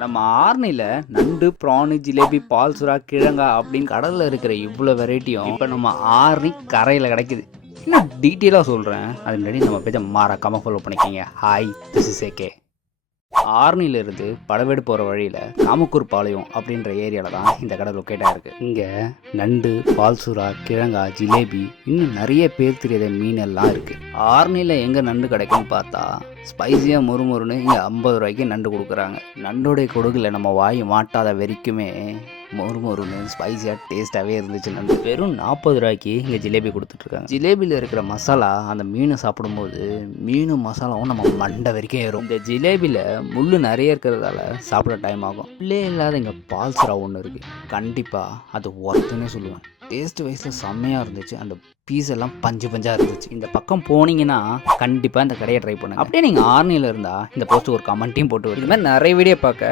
நம்ம ஆர்னில நண்டு, ப்ரானு, ஜிலேபி, பால் சுறா, கிழங்கா அப்படின்னு கடலில் இருக்கிற இவ்வளோ வெரைட்டியும் இப்போ நம்ம ஆர்னி கரையில் கிடைக்குது. இன்னும் டீட்டெயிலாக சொல்கிறேன். அது முன்னாடி நம்ம பேஜை மறக்காமல் ஃபாலோ பண்ணிக்கிங்க. Hi, this is AK. ஆர்னிலிருந்து பழவேடு போகிற வழியில் காமக்கூர் பாளையம் அப்படின்ற ஏரியாவில் தான் இந்த கடை லொக்கேட் ஆகிருக்கு. இங்கே நண்டு, பால் சுறா, கிழங்கா, ஜிலேபி, இன்னும் நிறைய பேர் தெரியாத மீனெல்லாம் இருக்குது. ஆர்னியில் எங்கே நண்டு கிடைக்கும்னு பார்த்தா ஸ்பைஸியாக முறுமுறுன்னு இங்கே 50 ரூபாய்க்கு நண்டு கொடுக்குறாங்க. நண்டோடைய கொடுக்கல நம்ம வாய் மாட்டாத வரைக்குமே மொறுமொறுன்னு ஸ்பைஸியாக டேஸ்ட்டாகவே இருந்துச்சு. நண்டு வெறும் 40 ரூபாய்க்கு இங்கே ஜிலேபி கொடுத்துட்ருக்காங்க. ஜிலேபியில் இருக்கிற மசாலா அந்த மீனை சாப்பிடும்போது மீனும் மசாலாவும் நம்ம மண்டை வரைக்கும் ஏறும். இந்த ஜிலேபியில் முள் நிறைய இருக்கிறதால சாப்பிட டைம் ஆகும். உள்ளே இல்லாத இங்கே பால் சுறா ஒன்று இருக்குது. கண்டிப்பாக அது ஒர்த்துன்னே சொல்லுவேன். டேஸ்ட் வைஸில் செம்மையாக இருந்துச்சு. அந்த பீஸ் எல்லாம் பஞ்சு பஞ்சாக இருந்துச்சு. இந்த பக்கம் போனீங்கன்னா கண்டிப்பாக இந்த கடையை ட்ரை பண்ணுங்க. அப்படியே நீங்கள் ஆர்னியில் இருந்தால் இந்த போஸ்ட் ஒரு கமெண்ட்டையும் போட்டு இது மாதிரி நிறைய வீடியோ பார்க்க